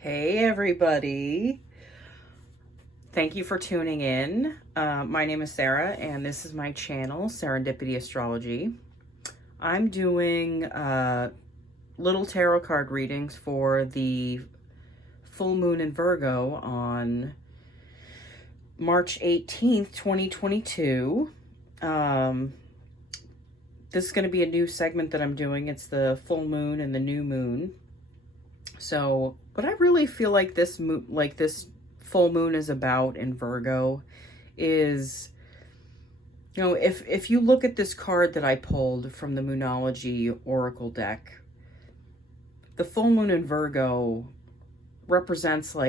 Hey everybody. Thank you for tuning in. My name is Sarah and this is my channel, Serendipity Astrology. I'm doing little tarot card readings for the full moon in Virgo on March 18th, 2022. This is going to be a new segment that I'm doing. It's the full moon and the new moon. So, what I really feel like this full moon is about in Virgo is, if you look at this card that I pulled from the Moonology Oracle deck, the full moon in Virgo represents so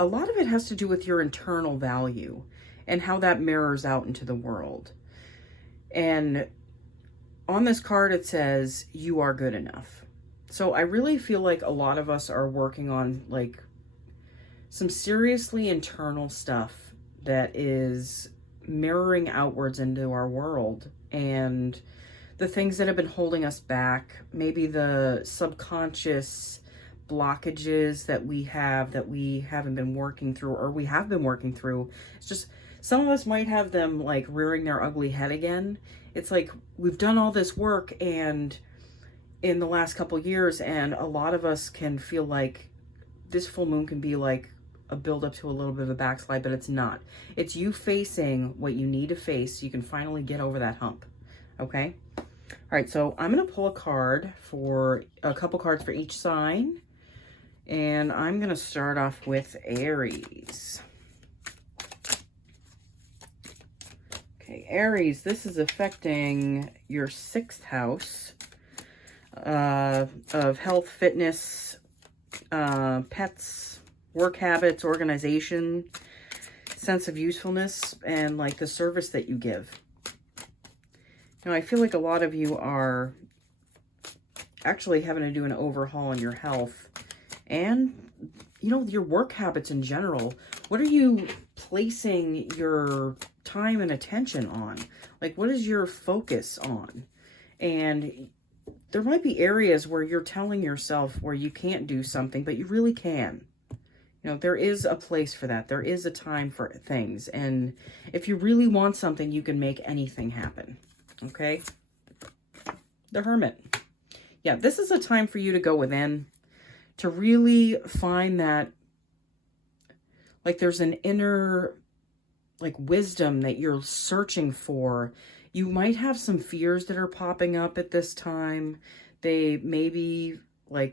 a lot of it has to do with your internal value and how that mirrors out into the world. And on this card, it says, you are good enough. So I really feel like a lot of us are working on some seriously internal stuff that is mirroring outwards into our world, and the things that have been holding us back, maybe the subconscious blockages that we haven't been working through, or we have been working through. It's just some of us might have them rearing their ugly head again. It's like we've done all this work and in the last couple years, and a lot of us can feel like this full moon can be like a build up to a little bit of a backslide, but it's not. It's you facing what you need to face so you can finally get over that hump. Okay? All right, so I'm going to pull a couple cards for each sign, and I'm going to start off with Aries. Okay, Aries, this is affecting your 6th house of health, fitness, pets, work habits, organization, sense of usefulness, and the service that you give. Now, I feel like a lot of you are actually having to do an overhaul in your health and, your work habits in general. What are you placing your time and attention on? What is your focus on? And there might be areas where you're telling yourself where you can't do something, but you really can. There is a place for that. There is a time for things. And if you really want something, you can make anything happen. Okay? The Hermit. Yeah, this is a time for you to go within, to really find that, there's an inner, wisdom that you're searching for. You might have some fears that are popping up at this time. They may be a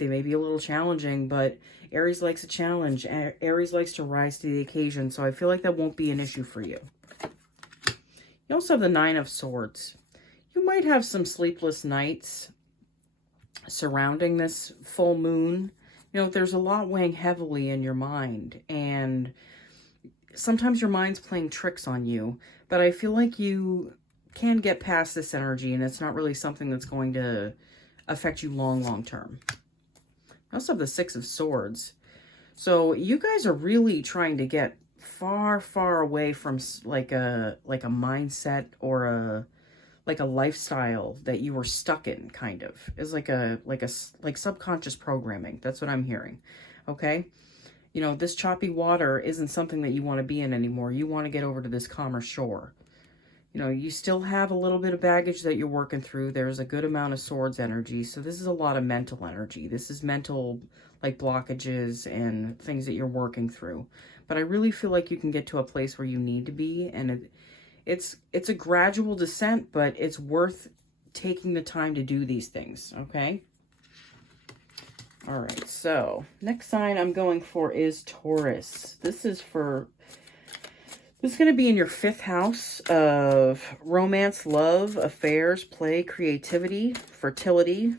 little challenging, but Aries likes a challenge. Aries likes to rise to the occasion, so I feel like that won't be an issue for you. You also have the 9 of Swords. You might have some sleepless nights surrounding this full moon. There's a lot weighing heavily in your mind, and sometimes your mind's playing tricks on you, but I feel like you can get past this energy, and it's not really something that's going to affect you long term. I also have the 6 of Swords. So you guys are really trying to get far away from a mindset or a lifestyle that you were stuck in, kind of. It's like subconscious programming. That's what I'm hearing. Okay? This choppy water isn't something that you want to be in anymore. You want to get over to this calmer shore. You still have a little bit of baggage that you're working through. There's a good amount of Swords energy. So this is a lot of mental energy. This is mental, blockages and things that you're working through. But I really feel like you can get to a place where you need to be. And it's a gradual descent, but it's worth taking the time to do these things. Okay? All right, so next sign I'm going for is Taurus. This is going to be in your 5th house of romance, love, affairs, play, creativity, fertility,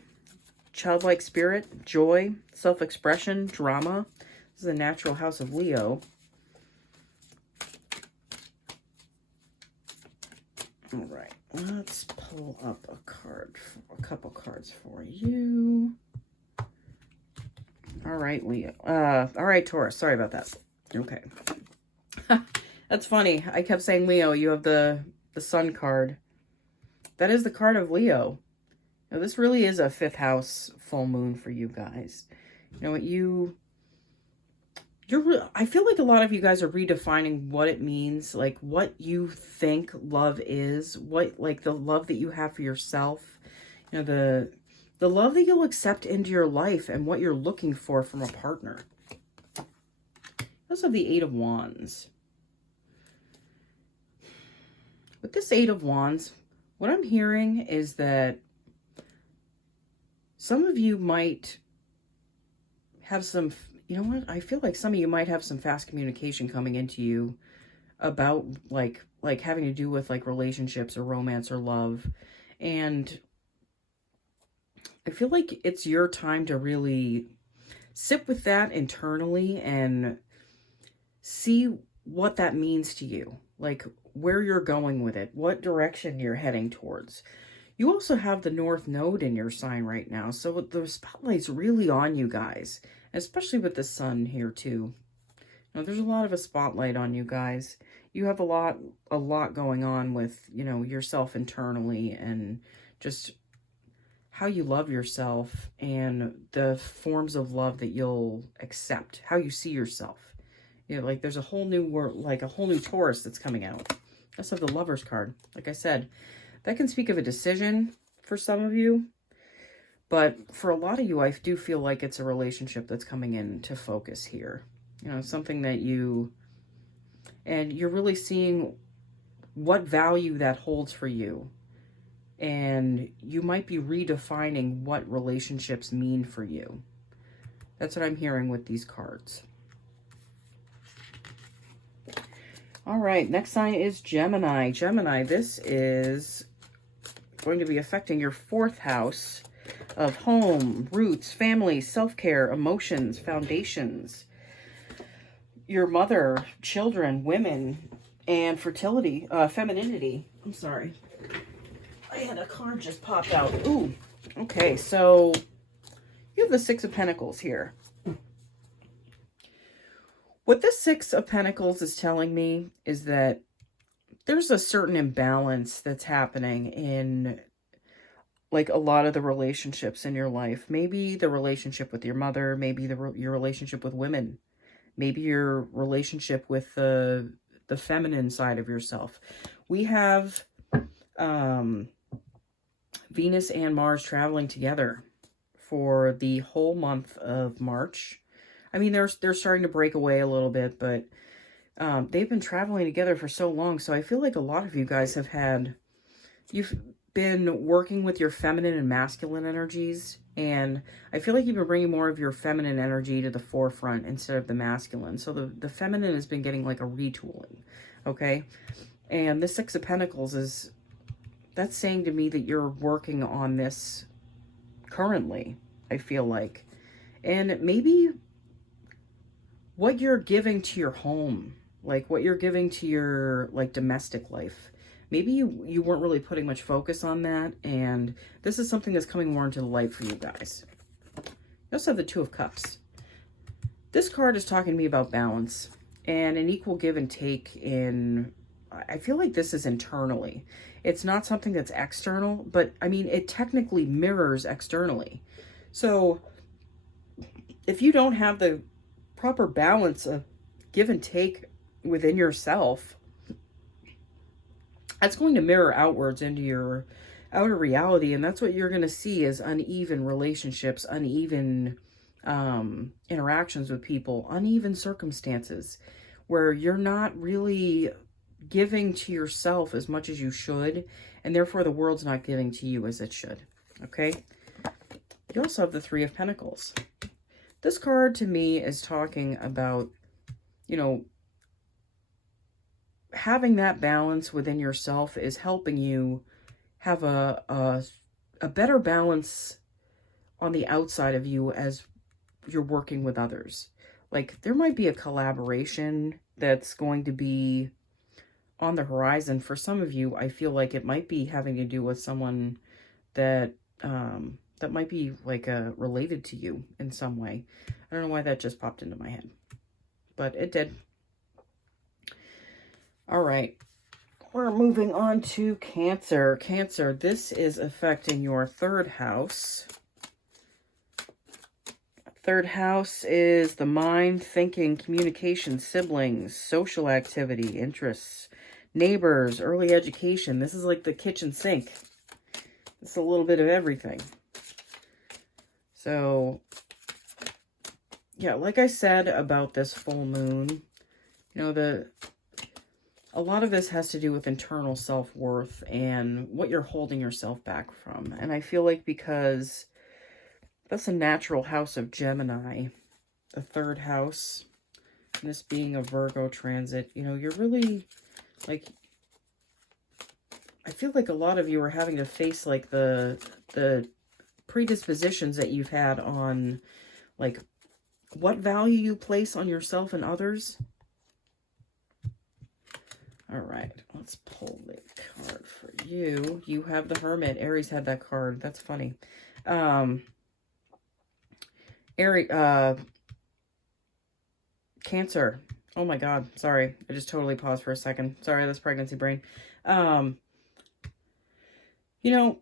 childlike spirit, joy, self-expression, drama. This is a natural house of Leo. All right, let's pull up a couple cards for you. All right, Leo. All right, Taurus. Sorry about that. Okay. That's funny. I kept saying Leo. You have the Sun card. That is the card of Leo. Now, this really is a 5th house full moon for you guys. You know what, I feel like a lot of you guys are redefining what it means, like what you think love is, what, like the love that you have for yourself, you know, the love that you'll accept into your life and what you're looking for from a partner. Also the 8 of Wands. With this 8 of Wands, what I'm hearing is that some of you might have some, you know what? I feel like some of you might have some fast communication coming into you about like having to do with like relationships or romance or love. And I feel like it's your time to really sit with that internally and see what that means to you, like where you're going with it, what direction you're heading towards. You also have the North Node in your sign right now, so the spotlight's really on you guys, especially with the sun here too. Now, there's a lot of a spotlight on you guys. You have a lot going on with, you know, yourself internally and just how you love yourself and the forms of love that you'll accept, how you see yourself. You know, like there's a whole new world, like a whole new Taurus that's coming out. Let's have the Lover's card. Like I said, that can speak of a decision for some of you, but for a lot of you, I do feel like it's a relationship that's coming into focus here. You know, something that you're really seeing what value that holds for you. And you might be redefining what relationships mean for you. That's what I'm hearing with these cards. All right, next sign is Gemini. Gemini, this is going to be affecting your 4th house of home, roots, family, self-care, emotions, foundations, your mother, children, women, and fertility, femininity. I'm sorry. I had a card just pop out. Ooh, okay, so you have the 6 of Pentacles here. What this 6 of Pentacles is telling me is that there's a certain imbalance that's happening in like a lot of the relationships in your life. Maybe the relationship with your mother, maybe your relationship with women, maybe your relationship with the feminine side of yourself. We have Venus and Mars traveling together for the whole month of March. I mean, they're starting to break away a little bit, but they've been traveling together for so long. So I feel like a lot of you guys you've been working with your feminine and masculine energies. And I feel like you've been bringing more of your feminine energy to the forefront instead of the masculine. So the feminine has been getting like a retooling. Okay. And the 6 of Pentacles that's saying to me that you're working on this currently, I feel like. And maybe what you're giving to your home, like what you're giving to your like domestic life, maybe you weren't really putting much focus on that, and this is something that's coming more into the light for you guys. You also have the 2 of Cups. This card is talking to me about balance and an equal give and take in, I feel like this is internally. It's not something that's external, but I mean, it technically mirrors externally. So if you don't have the proper balance of give and take within yourself, that's going to mirror outwards into your outer reality. And that's what you're going to see as uneven relationships, uneven interactions with people, uneven circumstances where you're not really giving to yourself as much as you should. And therefore the world's not giving to you as it should. Okay. You also have the 3 of Pentacles. This card to me is talking about, you know, having that balance within yourself is helping you have a better balance on the outside of you as you're working with others. Like there might be a collaboration that's going to be on the horizon. For some of you, I feel like it might be having to do with someone that that might be like related to you in some way. I don't know why that just popped into my head, but it did. All right. We're moving on to Cancer. Cancer, this is affecting your third house. Third house is the mind, thinking, communication, siblings, social activity, interests, neighbors, early education. This is like the kitchen sink. It's a little bit of everything. So, yeah, like I said about this full moon, you know, a lot of this has to do with internal self-worth and what you're holding yourself back from. And I feel like because that's a natural house of Gemini, the third house, and this being a Virgo transit, you know, you're really, like, I feel like a lot of you are having to face, like, the predispositions that you've had on, like, what value you place on yourself and others. All right, let's pull the card for you. You have the Hermit. Aries had that card. That's funny. Cancer. Oh my God. Sorry. I just totally paused for a second. Sorry, that's pregnancy brain. You know,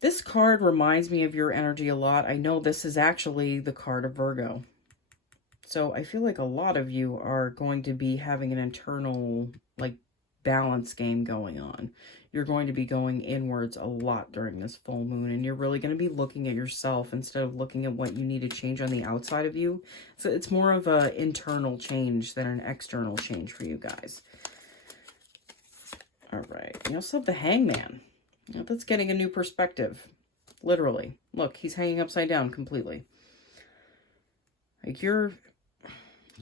this card reminds me of your energy a lot. I know this is actually the card of Virgo. So I feel like a lot of you are going to be having an internal, like, balance game going on. You're going to be going inwards a lot during this full moon, and you're really going to be looking at yourself instead of looking at what you need to change on the outside of you. So it's more of an internal change than an external change for you guys. All right. You also have the Hangman. You know, that's getting a new perspective. Literally. Look, he's hanging upside down completely. Like, you're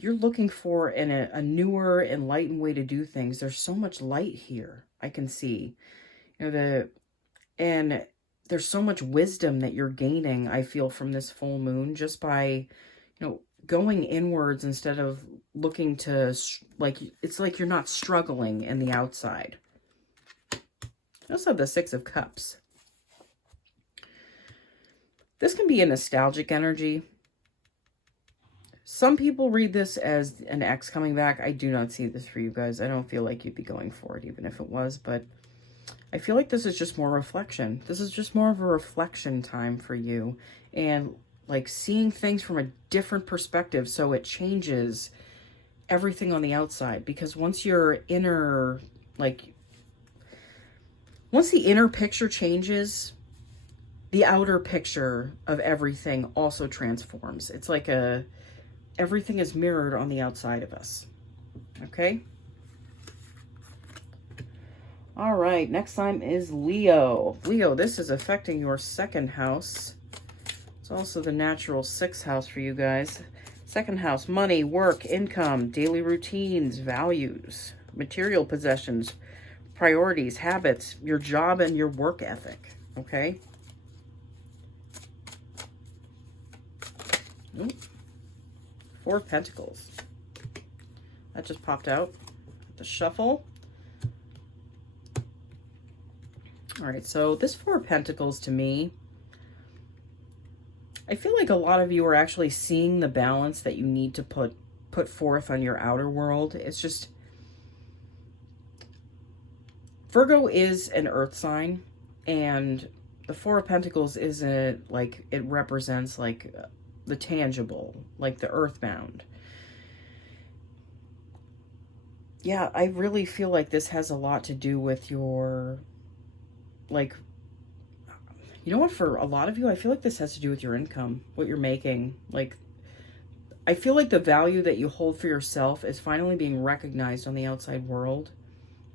looking for a newer, enlightened way to do things. There's so much light here, I can see. You know, and there's so much wisdom that you're gaining, I feel, from this full moon, just by, you know, going inwards instead of looking to, like, it's like you're not struggling in the outside. I also have the Six of Cups. This can be a nostalgic energy. Some people read this as an ex coming back. I do not see this for you guys. I don't feel like you'd be going for it, even if it was. But I feel like this is just more reflection. This is just more of a reflection time for you. And, like, seeing things from a different perspective, so it changes everything on the outside. Because once your inner, like, once the inner picture changes, the outer picture of everything also transforms. It's like everything is mirrored on the outside of us. Okay? All right, next time is Leo. Leo, this is affecting your second house. It's also the natural sixth house for you guys. Second house, money, work, income, daily routines, values, material possessions, priorities, habits, your job, and your work ethic. Okay? Ooh. Four of Pentacles. That just popped out. The shuffle. All right, so this Four of Pentacles to me, I feel like a lot of you are actually seeing the balance that you need to put forth on your outer world. It's just, Virgo is an earth sign, and the Four of Pentacles isn't, like, it represents, like, the tangible, like the earthbound. Yeah, I really feel like this has a lot to do with your, like, you know what, for a lot of you, I feel like this has to do with your income, what you're making. Like, I feel like the value that you hold for yourself is finally being recognized on the outside world.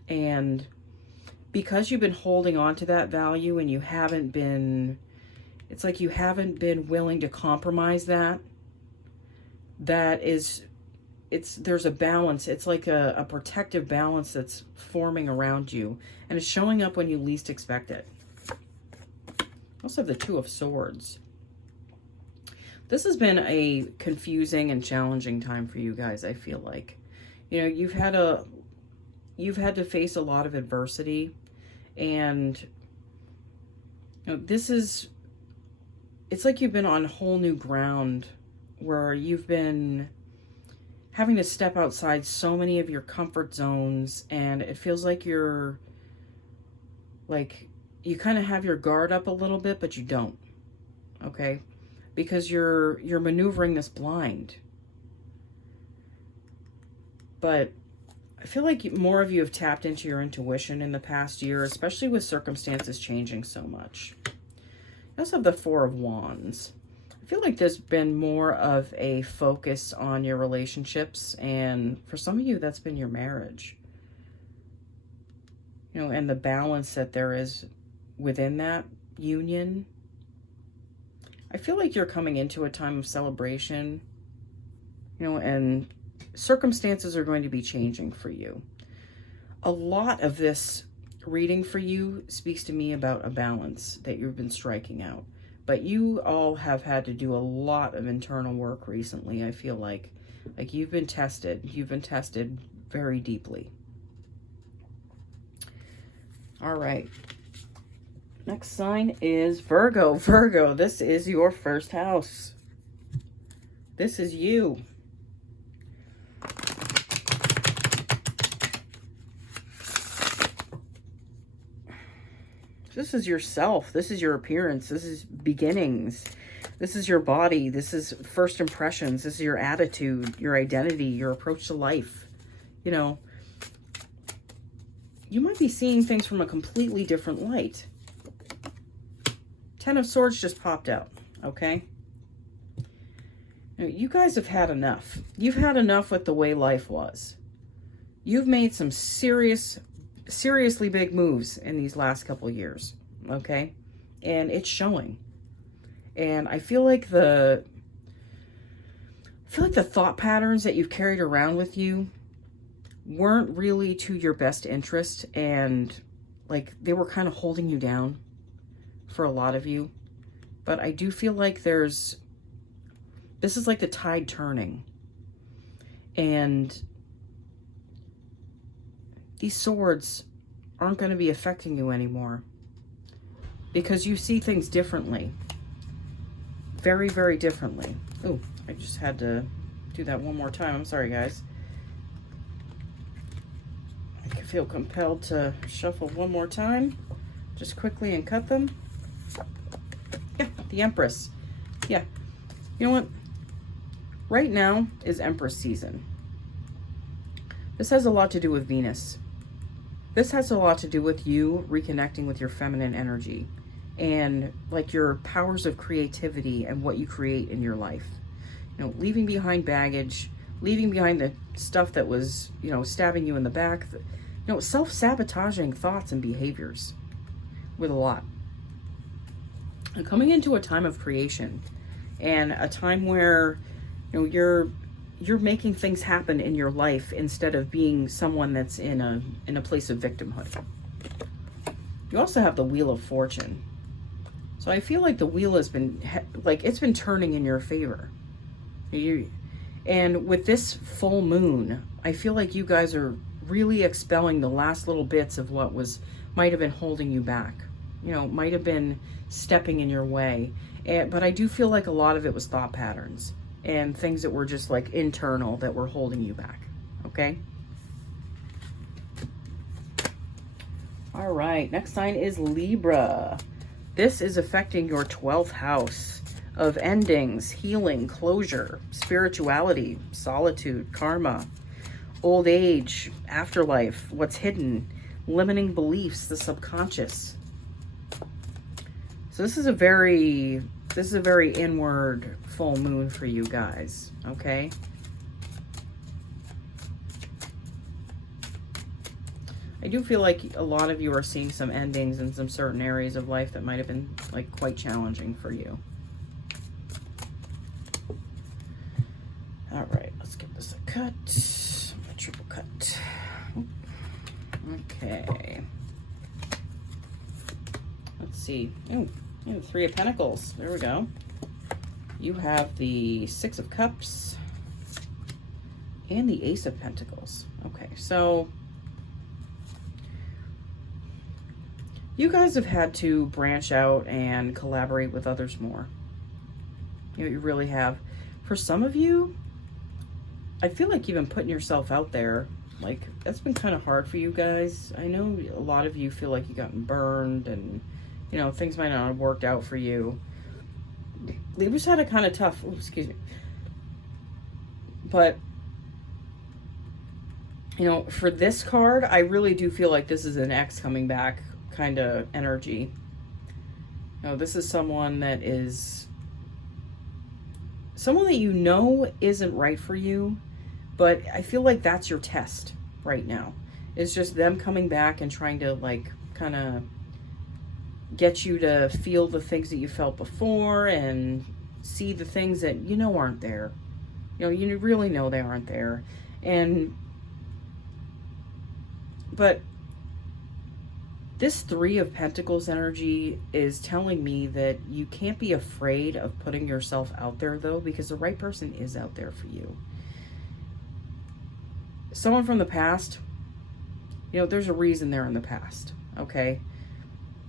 And because you've been holding on to that value and you haven't been, it's like you haven't been willing to compromise that. There's a balance. It's like a protective balance that's forming around you. And it's showing up when you least expect it. I also have the Two of Swords. This has been a confusing and challenging time for you guys, I feel like. You know, you've had to face a lot of adversity. And, you know, it's like you've been on whole new ground where you've been having to step outside so many of your comfort zones, and it feels like you're like you kind of have your guard up a little bit, but you don't. Okay? Because you're maneuvering this blind. But I feel like more of you have tapped into your intuition in the past year, especially with circumstances changing so much. You also have the Four of Wands. I feel like there's been more of a focus on your relationships, and for some of you, that's been your marriage. You know, and the balance that there is within that union. I feel like you're coming into a time of celebration, you know, and circumstances are going to be changing for you. A lot of this reading for you speaks to me about a balance that you've been striking out. But you all have had to do a lot of internal work recently, I feel like. Like you've been tested. You've been tested very deeply. All right. Next sign is Virgo. Virgo, this is your first house. This is you. This is yourself. This is your appearance. This is beginnings. This is your body. This is first impressions. This is your attitude, your identity, your approach to life. You know, you might be seeing things from a completely different light. Ten of Swords just popped out, okay? You guys have had enough. You've had enough with the way life was. You've made some seriously big moves in these last couple of years, okay? And it's showing. And I feel like the thought patterns that you've carried around with you weren't really to your best interest, and like they were kind of holding you down for a lot of you. But I do feel like this is like the tide turning. And these swords aren't going to be affecting you anymore because you see things differently. Very, very differently. Oh, I just had to do that one more time. I'm sorry, guys. I feel compelled to shuffle one more time, just quickly, and cut them. Yeah, the Empress. Yeah. You know what? Right now is Empress season. This has a lot to do with Venus. This has a lot to do with you reconnecting with your feminine energy and like your powers of creativity and what you create in your life. You know, leaving behind baggage, leaving behind the stuff that was, you know, stabbing you in the back, you know, self-sabotaging thoughts and behaviors with a lot. And coming into a time of creation and a time where, you know, you're making things happen in your life instead of being someone that's in a place of victimhood. You also have the Wheel of Fortune. So I feel like the wheel has been, like, it's been turning in your favor. And with this full moon, I feel like you guys are really expelling the last little bits of what might have been holding you back. You know, might have been stepping in your way. But I do feel like a lot of it was thought patterns and things that were just like internal that were holding you back. Okay? All right, next sign is Libra. This is affecting your 12th house of endings, healing, closure, spirituality, solitude, karma, old age, afterlife, what's hidden, limiting beliefs, the subconscious. So this is a very inward full moon for you guys, okay? I do feel like a lot of you are seeing some endings in some certain areas of life that might have been like quite challenging for you. All right, let's give this a cut, a triple cut. Okay. Let's see. Oh, you have 3 of Pentacles. There we go. You have the 6 of Cups and the Ace of Pentacles. Okay, so you guys have had to branch out and collaborate with others more. You know, you really have. For some of you, I feel like you've been putting yourself out there. Like, that's been kind of hard for you guys. I know a lot of you feel like you gotten burned and, you know, things might not have worked out for you. Libra's had a kind of tough, excuse me. But, you know, for this card, I really do feel like this is an ex coming back kind of energy. You know, this is someone that is, someone that you know isn't right for you, but I feel like that's your test right now. It's just them coming back and trying to, like, kind of get you to feel the things that you felt before and see the things that you know aren't there. You know, you really know they aren't there. But this Three of Pentacles energy is telling me that you can't be afraid of putting yourself out there, though, because the right person is out there for you. Someone from the past, you know, there's a reason they're in the past, okay?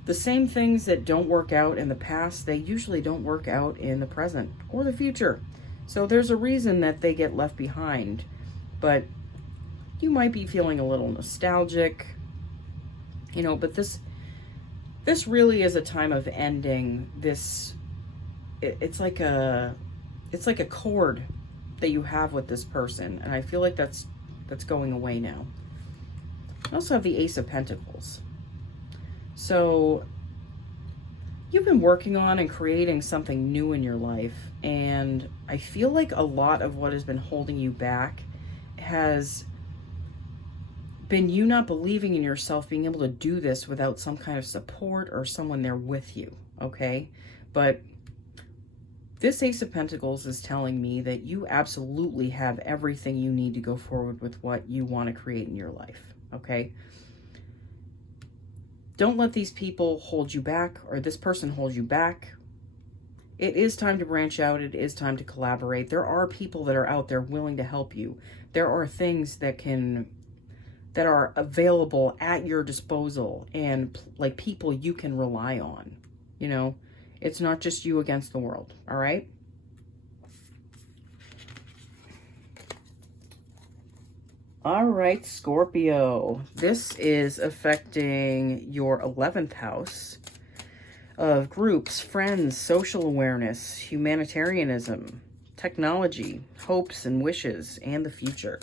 The same things that don't work out in the past, they usually don't work out in the present or the future. So there's a reason that they get left behind. But you might be feeling a little nostalgic, you know, but this really is a time of ending this. It's like a cord that you have with this person, and I feel like that's going away now. I also have the Ace of Pentacles. So you've been working on and creating something new in your life, and I feel like a lot of what has been holding you back has been you not believing in yourself, being able to do this without some kind of support or someone there with you, okay? But this Ace of Pentacles is telling me that you absolutely have everything you need to go forward with what you want to create in your life, okay? Don't let these people hold you back, or this person hold you back. It is time to branch out. It is time to collaborate. There are people that are out there willing to help you. There are things that are available at your disposal, and like people you can rely on. You know, it's not just you against the world, all right? All right, Scorpio. This is affecting your 11th house of groups, friends, social awareness, humanitarianism, technology, hopes and wishes, and the future.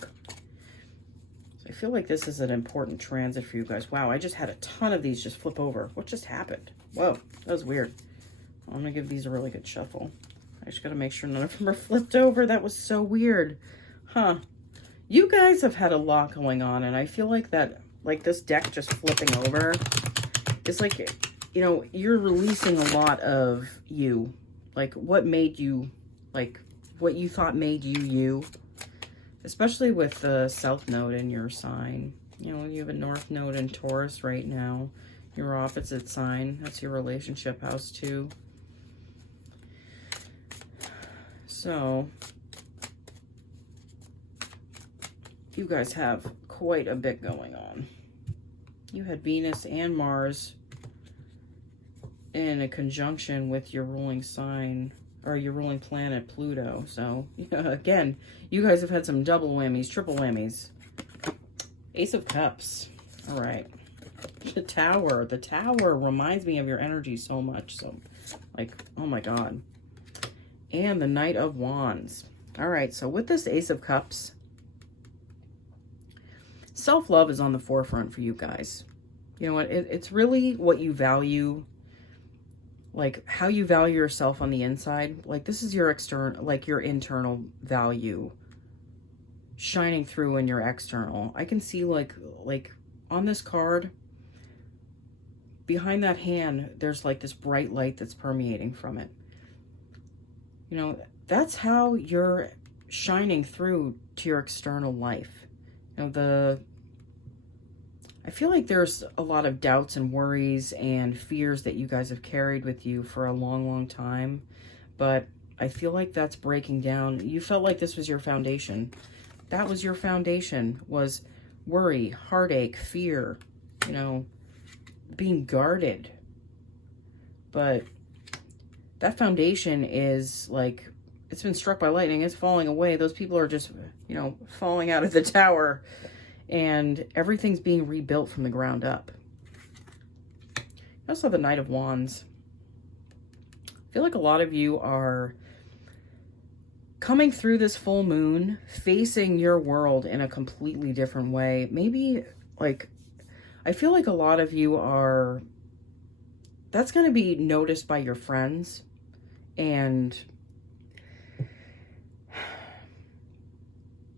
So I feel like this is an important transit for you guys. Wow, I just had a ton of these just flip over. What just happened? Whoa, that was weird. I'm going to give these a really good shuffle. I just got to make sure none of them are flipped over. That was so weird. Huh. You guys have had a lot going on, and I feel like that, like this deck just flipping over, it's like, you know, you're releasing a lot of you. Like what made you, like what you thought made you, you. Especially with the South Node in your sign. You know, you have a North Node in Taurus right now. Your opposite sign, that's your relationship house too. So you guys have quite a bit going on. You had Venus and Mars in a conjunction with your ruling sign, or your ruling planet, Pluto. So, yeah, again, you guys have had some double whammies, triple whammies. Ace of Cups. All right. The Tower. The Tower reminds me of your energy so much. So, like, oh my God. And the Knight of Wands. All right, so with this Ace of Cups, self-love is on the forefront for you guys. You know what? It's really what you value, like how you value yourself on the inside. Like this is your external, like your internal value shining through in your external. I can see like on this card, behind that hand, there's like this bright light that's permeating from it. You know, that's how you're shining through to your external life. You know, I feel like there's a lot of doubts and worries and fears that you guys have carried with you for a long, long time. But I feel like that's breaking down. You felt like this was your foundation. That was your foundation, was worry, heartache, fear, you know, being guarded. But that foundation is like, it's been struck by lightning. It's falling away. Those people are just, you know, falling out of the tower, and everything's being rebuilt from the ground up. You also have the Knight of Wands. I feel like a lot of you are coming through this full moon, facing your world in a completely different way. Maybe, like, I feel like a lot of you are, that's going to be noticed by your friends, and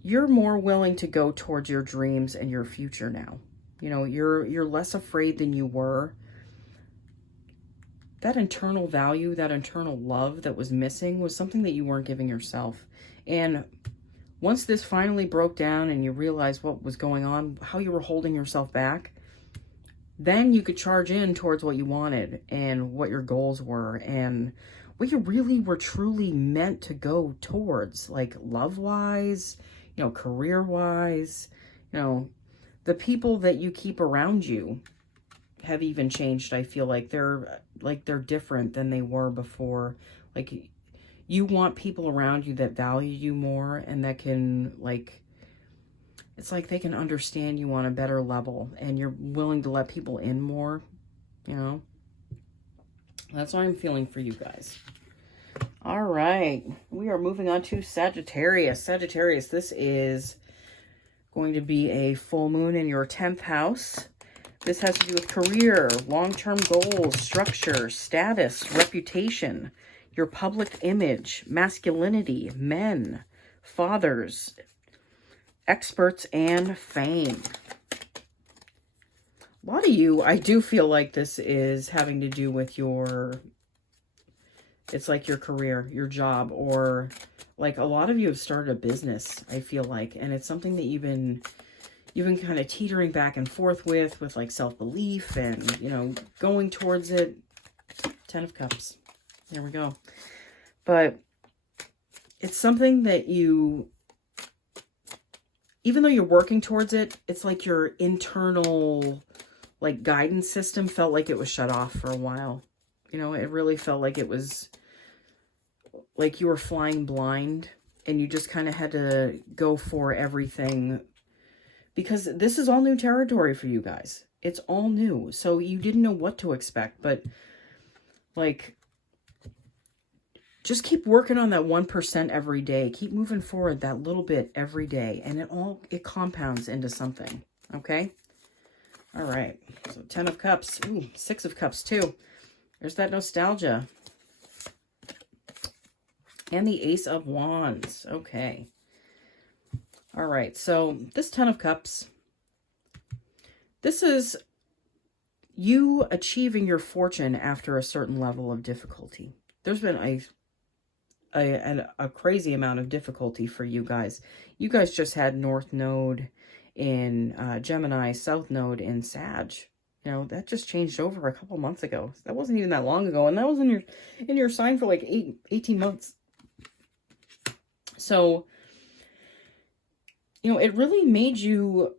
you're more willing to go towards your dreams and your future now. You know, you're less afraid than you were. That internal value, that internal love that was missing was something that you weren't giving yourself. And once this finally broke down and you realized what was going on, how you were holding yourself back, then you could charge in towards what you wanted and what your goals were and what you really were truly meant to go towards, like love-wise, you know, career-wise. You know, the people that you keep around you have even changed. I feel like they're different than they were before. Like, you want people around you that value you more and that can, like, it's like they can understand you on a better level, and you're willing to let people in more, you know. That's what I'm feeling for you guys. All right, we are moving on to Sagittarius. Sagittarius, this is going to be a full moon in your 10th house. This has to do with career, long-term goals, structure, status, reputation, your public image, masculinity, men, fathers, experts, and fame. A lot of you, I do feel like this is having to do with your, it's like your career, your job, or like a lot of you have started a business, I feel like, and it's something that you've been kind of teetering back and forth with like self-belief and, you know, going towards it. 10 of Cups. There we go. But it's something that you, even though you're working towards it, it's like your internal, like, guidance system felt like it was shut off for a while. You know, it really felt like it was like you were flying blind and you just kind of had to go for everything, because this is all new territory for you guys. It's all new. So you didn't know what to expect, but like, just keep working on that 1% every day. Keep moving forward that little bit every day, and it compounds into something. Okay? All right. So 10 of Cups. Ooh, 6 of Cups too. There's that nostalgia. And the Ace of Wands. Okay. All right. So this 10 of Cups, this is you achieving your fortune after a certain level of difficulty. There's been a crazy amount of difficulty for you guys. You guys just had North Node in Gemini, South Node in Sag. You know, that just changed over a couple months ago. That wasn't even that long ago, and that was in your sign for like 18 months. So, you know, it really made you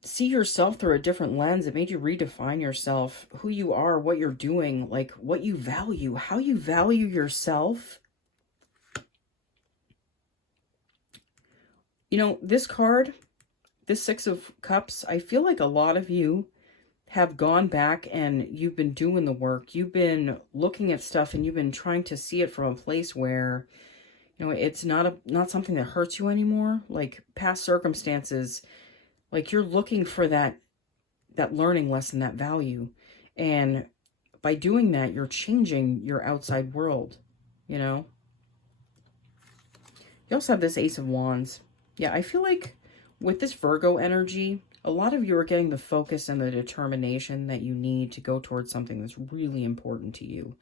see yourself through a different lens. It made you redefine yourself, who you are, what you're doing, like what you value, how you value yourself. You know, this card, this 6 of Cups, I feel like a lot of you have gone back and you've been doing the work. You've been looking at stuff and you've been trying to see it from a place where, you know, it's not something that hurts you anymore. Like past circumstances, like you're looking for that learning lesson, that value. And by doing that, you're changing your outside world, you know. You also have this Ace of Wands. Yeah, I feel like with this Virgo energy, a lot of you are getting the focus and the determination that you need to go towards something that's really important to you.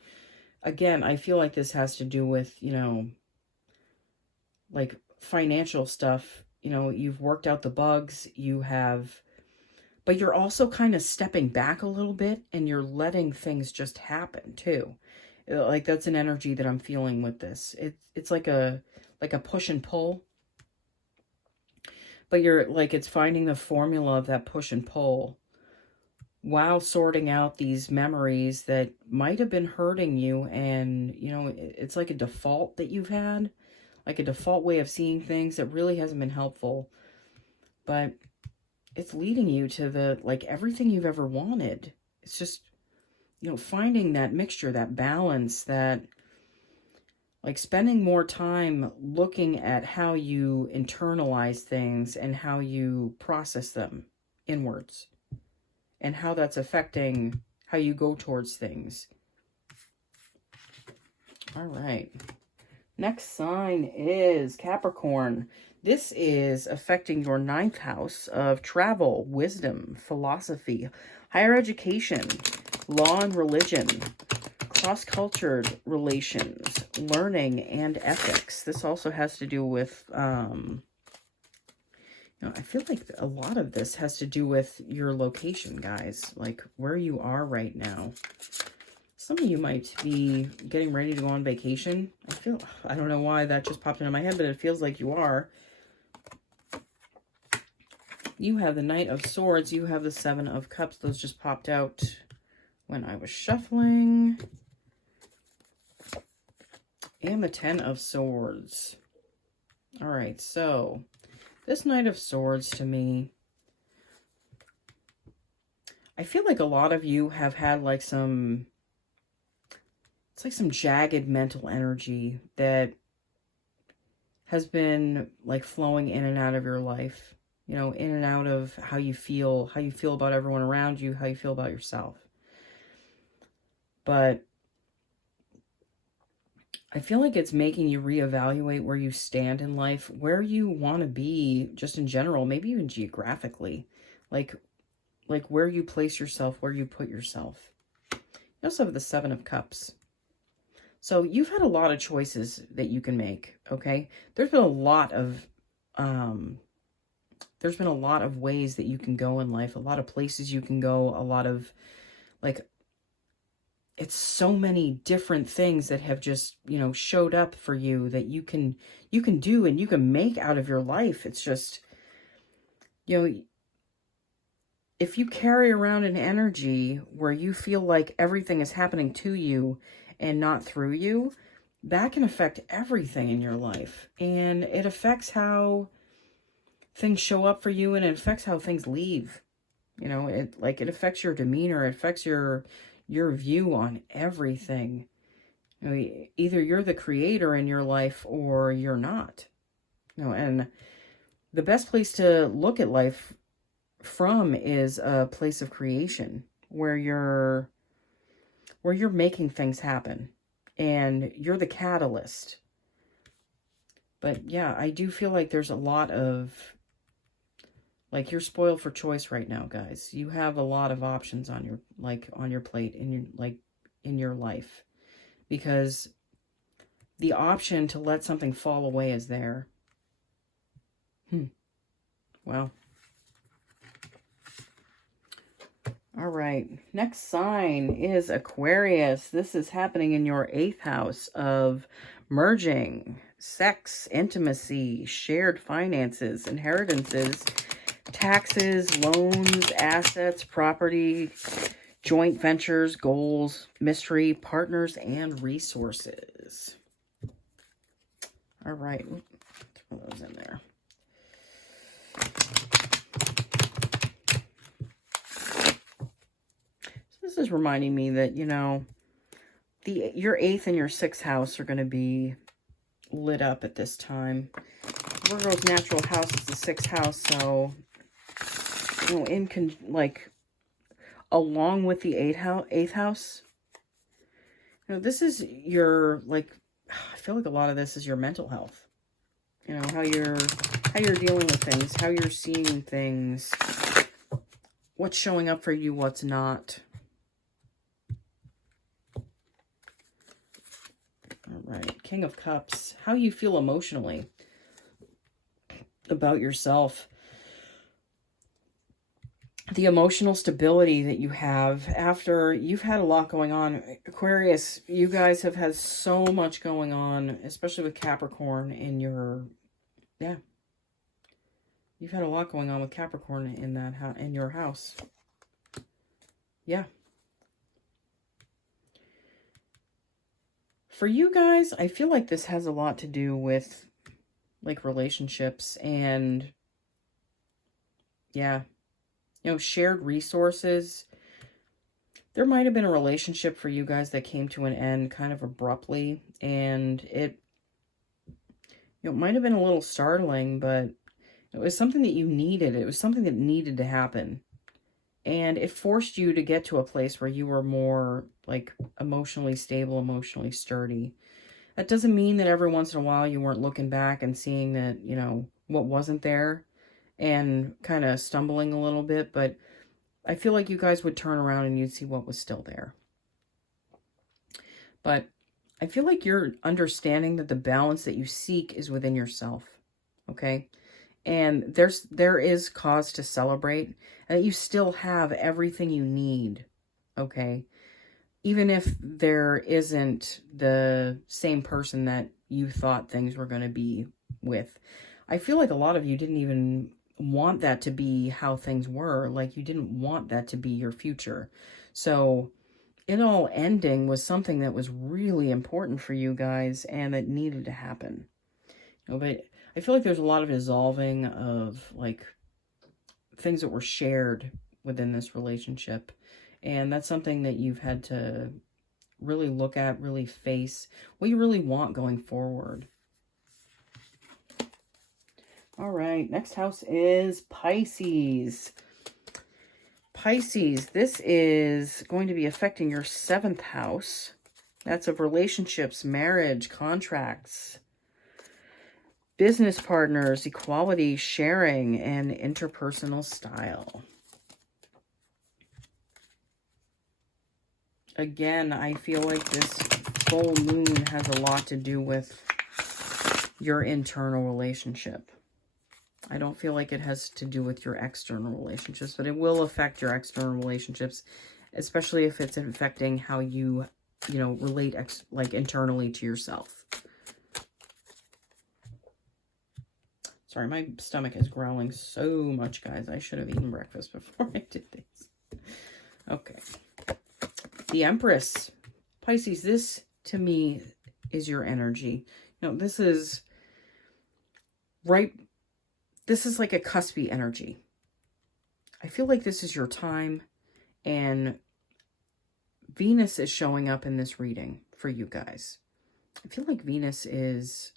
Again, I feel like this has to do with, you know, like financial stuff. You know, you've worked out the bugs, but you're also kind of stepping back a little bit and you're letting things just happen too. Like that's an energy that I'm feeling with this. It's like a push and pull. But you're like, it's finding the formula of that push and pull while sorting out these memories that might have been hurting you. And, you know, it's like a default that you've had. like a default way of seeing things that really hasn't been helpful. But it's leading you to the, like, everything you've ever wanted. It's just, you know, finding that mixture, that balance, that, like, spending more time looking at how you internalize things and how you process them inwards, and how that's affecting how you go towards things. All right. Next sign is Capricorn. This is affecting your 9th house of travel, wisdom, philosophy, higher education, law and religion, cross-cultured relations, learning, and ethics. This also has to do with, you know, I feel like a lot of this has to do with your location, guys, like where you are right now. Some of you might be getting ready to go on vacation. I don't know why that just popped into my head, but it feels like you are. You have the Knight of Swords. You have the Seven of Cups. Those just popped out when I was shuffling. And the Ten of Swords. All right, so this Knight of Swords to me, I feel like a lot of you have had like some, it's like some jagged mental energy that has been like flowing in and out of your life, you know, in and out of how you feel about everyone around you, how you feel about yourself. But I feel like it's making you reevaluate where you stand in life, where you want to be just in general, maybe even geographically, like where you place yourself, where you put yourself. You also have the Seven of Cups. So you've had a lot of choices that you can make, okay? There's been a lot of ways that you can go in life, a lot of places you can go, a lot of, like, it's so many different things that have just, you know, showed up for you that you can do and you can make out of your life. It's just, you know, if you carry around an energy where you feel like everything is happening to you and not through you, that can affect everything in your life. And it affects how things show up for you, and it affects how things leave. You know, it affects your demeanor, it affects your view on everything. You know, either you're the creator in your life or you're not. You know, and the best place to look at life from is a place of creation where you're making things happen and you're the catalyst. But yeah, I do feel like there's a lot of, like, you're spoiled for choice right now, guys. You have a lot of options on your, like, on your plate in your life, because the option to let something fall away is there. Well, all right. Next sign is Aquarius. This is happening in your 8th house of merging, sex, intimacy, shared finances, inheritances, taxes, loans, assets, property, joint ventures, goals, mystery, partners, and resources. All right. Throw those in there. So this is reminding me that, you know, your 8th and your 6th house are going to be lit up at this time. Virgo's natural house is the 6th house, so, you know, along with the 8th house, you know, this is your, like, I feel like a lot of this is your mental health. You know, how you're dealing with things, how you're seeing things, what's showing up for you, what's not. All right, King of Cups, how you feel emotionally about yourself. The emotional stability that you have after you've had a lot going on. Aquarius, you guys have had so much going on, especially with Capricorn in your, yeah. You've had a lot going on with Capricorn in your house. Yeah. For you guys, I feel like this has a lot to do with like relationships and yeah, you know, shared resources. There might have been a relationship for you guys that came to an end kind of abruptly, and it, you know, might have been a little startling, but it was something that you needed. It was something that needed to happen. And it forced you to get to a place where you were more like emotionally stable, emotionally sturdy. That doesn't mean that every once in a while you weren't looking back and seeing that, you know, what wasn't there and kind of stumbling a little bit, but I feel like you guys would turn around and you'd see what was still there. But I feel like you're understanding that the balance that you seek is within yourself, okay? And there is cause to celebrate, and that you still have everything you need, okay? Even if there isn't the same person that you thought things were going to be with. I feel like a lot of you didn't even want that to be how things were. Like, you didn't want that to be your future. So it all ending was something that was really important for you guys and that needed to happen. You know, but I feel like there's a lot of dissolving of like things that were shared within this relationship. And that's something that you've had to really look at, really face what you really want going forward. All right, next house is Pisces. Pisces, this is going to be affecting your 7th house. That's of relationships, marriage, contracts, business partners, equality, sharing, and interpersonal style. Again, I feel like this full moon has a lot to do with your internal relationship. I don't feel like it has to do with your external relationships, but it will affect your external relationships, especially if it's affecting how you know, relate like internally to yourself. Sorry, my stomach is growling so much, guys. I should have eaten breakfast before I did this. Okay. The Empress. Pisces, this to me is your energy. You know, this is right. This is like a cuspy energy. I feel like this is your time, and Venus is showing up in this reading for you guys. I feel like Venus is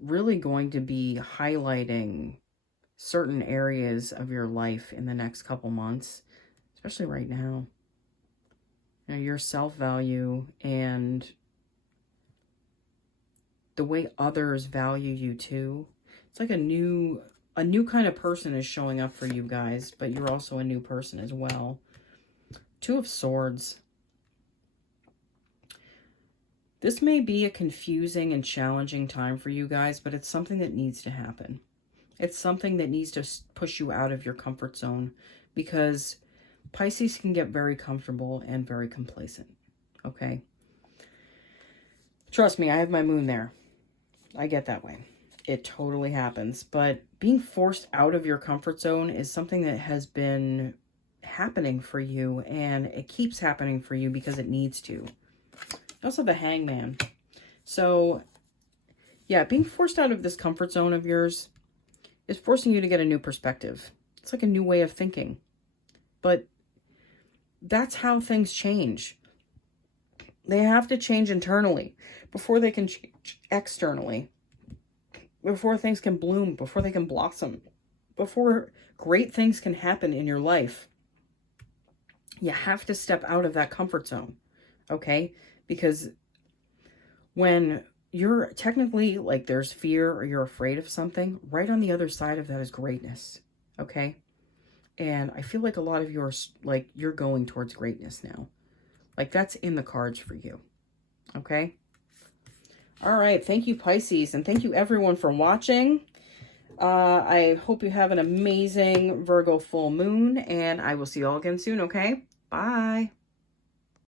really going to be highlighting certain areas of your life in the next couple months, especially right now. You know, your self-value and the way others value you too. It's like a new kind of person is showing up for you guys, but you're also a new person as well. 2 of Swords. This may be a confusing and challenging time for you guys, but it's something that needs to happen. It's something that needs to push you out of your comfort zone, because Pisces can get very comfortable and very complacent, okay? Trust me, I have my moon there. I get that way. It totally happens. But being forced out of your comfort zone is something that has been happening for you, and it keeps happening for you because it needs to. You also have the Hangman. So, yeah, being forced out of this comfort zone of yours is forcing you to get a new perspective. It's like a new way of thinking. But that's how things change. They have to change internally before they can change externally. Before things can bloom, before they can blossom, before great things can happen in your life. You have to step out of that comfort zone, okay? Because when you're technically, like, there's fear or you're afraid of something, right on the other side of that is greatness, okay? And I feel like a lot of yours, like, you're going towards greatness now. Like, that's in the cards for you, okay? All right, thank you, Pisces, and thank you, everyone, for watching. I hope you have an amazing Virgo full moon, and I will see you all again soon, okay? Bye.